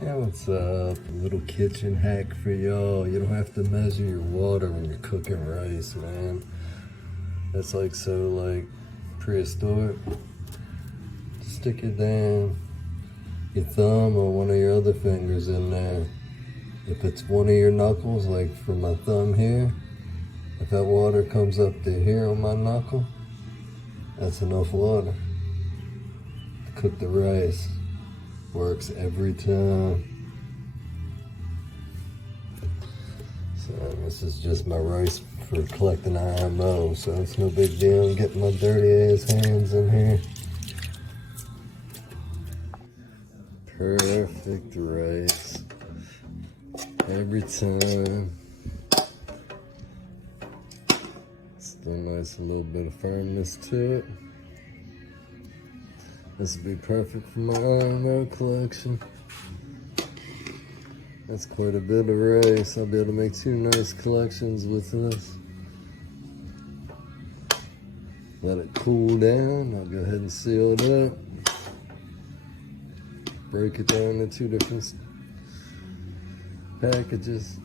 Hey, what's up? A little kitchen hack for y'all. You don't have to measure your water when you're cooking rice, man. That's so prehistoric. Just stick your your thumb or one of your other fingers in there. If it's one of your knuckles, like for my thumb here, if that water comes up to here on my knuckle, that's enough water to cook the rice. Works every time. So this is just my rice for collecting IMO, so it's no big deal. I'm getting my dirty ass hands in here. Perfect rice every time. Still nice, a little bit of firmness to it. This would be perfect for my IMO collection. That's quite a bit of rice. I'll be able to make 2 nice collections with this. Let it cool down. I'll go ahead and seal it up. Break it down into 2 different packages.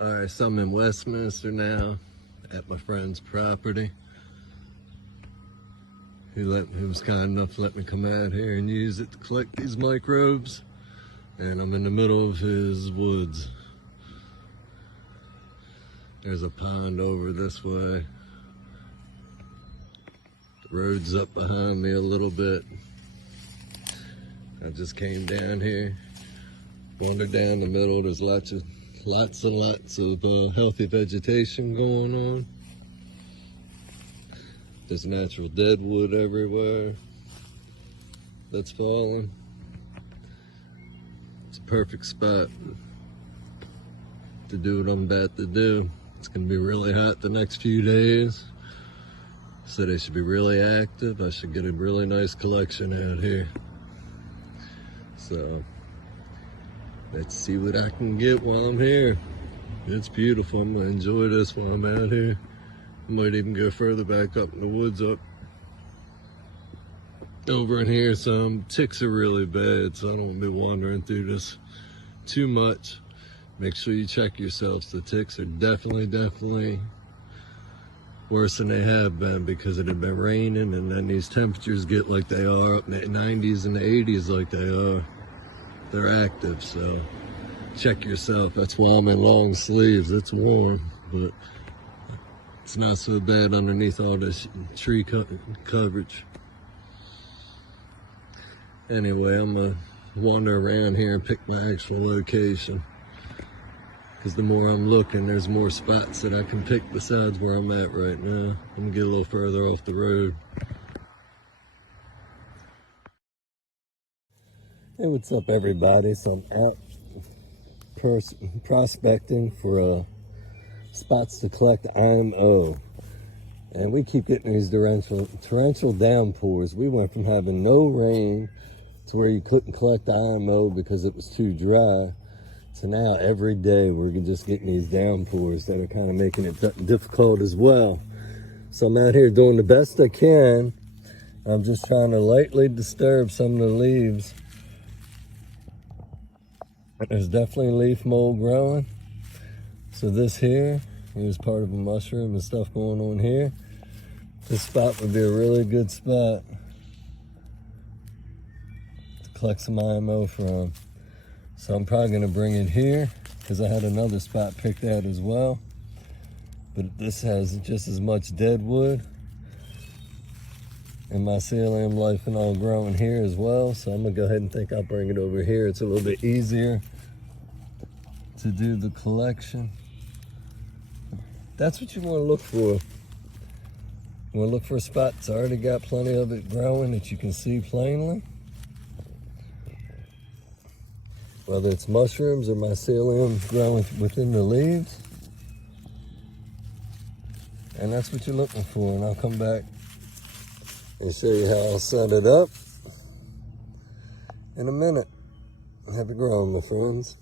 Alright, so I'm in Westminster now at my friend's property. He was kind enough to let me come out here and use it to collect these microbes. And I'm in the middle of his woods. There's a pond over this way. The road's up behind me a little bit. I just came down here, wandered down the middle. There's lots and lots of healthy vegetation going on. There's natural deadwood everywhere that's falling. It's a perfect spot to do what I'm about to do. It's gonna be really hot the next few days, so they should be really active. I should get a really nice collection out here. So let's see what I can get while I'm here. It's beautiful. I'm gonna enjoy this while I'm out here. I might even go further back up in the woods up over in here. Some ticks are really bad, so I don't want to be wandering through this too much. Make sure you check yourselves. The ticks are definitely worse than they have been because it had been raining, and then these temperatures get like they are up in the 90s and the 80s like they are. They're active, so check yourself. That's why I'm in long sleeves. It's warm, but it's not so bad underneath all this tree coverage. Anyway, I'm gonna wander around here and pick my actual location, because the more I'm looking, there's more spots that I can pick besides where I'm at right now. I'm gonna get a little further off the road. Hey, what's up everybody? So I'm out prospecting for spots to collect IMO. And we keep getting these torrential downpours. We went from having no rain to where you couldn't collect IMO because it was too dry, to now every day we're just getting these downpours that are kind of making it difficult as well. So I'm out here doing the best I can. I'm just trying to lightly disturb some of the leaves. There's definitely leaf mold growing. So this here is part of a mushroom and stuff going on here. This spot would be a really good spot to collect some IMO from. So I'm probably gonna bring it here because I had another spot picked out as well. But this has just as much deadwood and mycelium life and all growing here as well. So I'm gonna go ahead and think I'll bring it over here. It's a little bit easier to do the collection. That's what you wanna look for. You wanna look for a spot that's already got plenty of it growing that you can see plainly. Whether it's mushrooms or mycelium growing within the leaves. And that's what you're looking for. And I'll come back and show you how I'll set it up in a minute. Have it growing, my friends.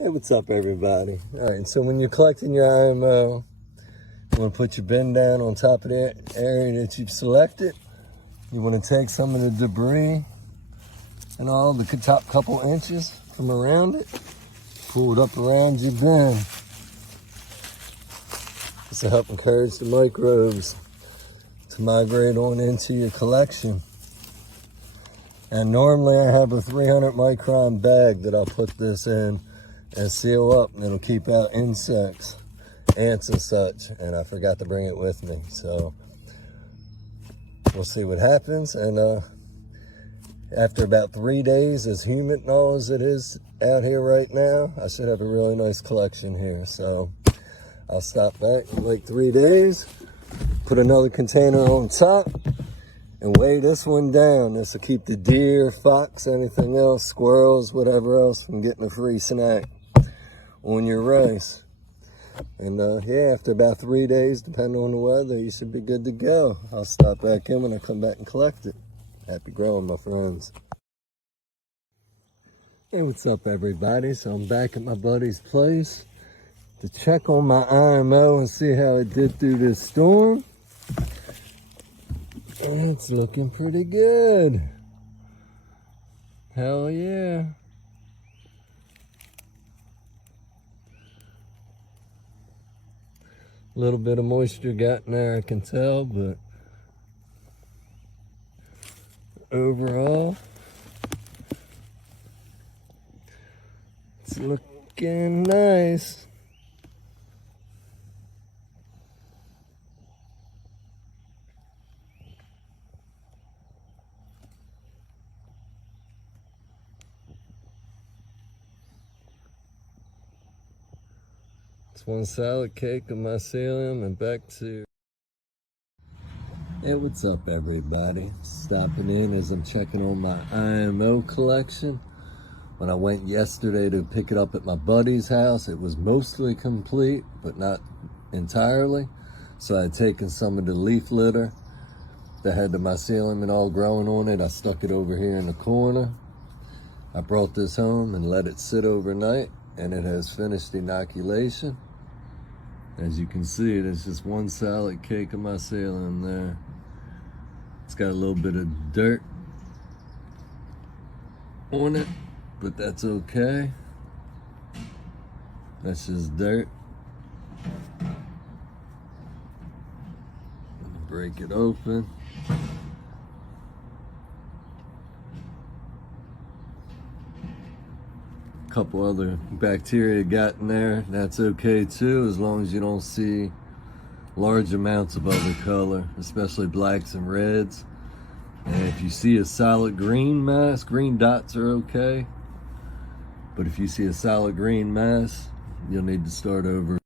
Hey, what's up everybody? All right, so when you're collecting your IMO, You want to put your bin down on top of that area that you've selected. You want to take some of the debris and all the top couple inches from around it, pull it up around your bin. This will help encourage the microbes to migrate on into your collection. And normally I have a 300 micron bag that I'll put this in and seal up, and it'll keep out insects, ants and such, and I forgot to bring it with me. So we'll see what happens. And after about 3 days, as humid and all as it is out here right now, I should have a really nice collection here. So I'll stop back in like 3 days, put another container on top, and weigh this one down. This will keep the deer, fox, anything else, squirrels, whatever else, from getting a free snack on your rice. And yeah, after about 3 days, depending on the weather, you should be good to go. I'll stop back in when I come back and collect it. Happy growing, my friends. Hey, what's up, everybody? So I'm back at my buddy's place to check on my IMO and see how it did through this storm. And it's looking pretty good. Hell yeah. A little bit of moisture got in there, I can tell, but overall, it's looking nice. It's one salad cake of mycelium and back to... Hey, what's up, everybody? Stopping in as I'm checking on my IMO collection. When I went yesterday to pick it up at my buddy's house, it was mostly complete, but not entirely. So I had taken some of the leaf litter that had the mycelium and all growing on it. I stuck it over here in the corner. I brought this home and let it sit overnight, and it has finished inoculation. As you can see, there's just one salad cake of mycelium there. It's got a little bit of dirt on it, but that's okay. That's just dirt. Break it open. Couple other bacteria got in there. That's okay too, as long as you don't see large amounts of other color, especially blacks and reds. And if you see a solid green mass, green dots are okay. But if you see a solid green mass, you'll need to start over.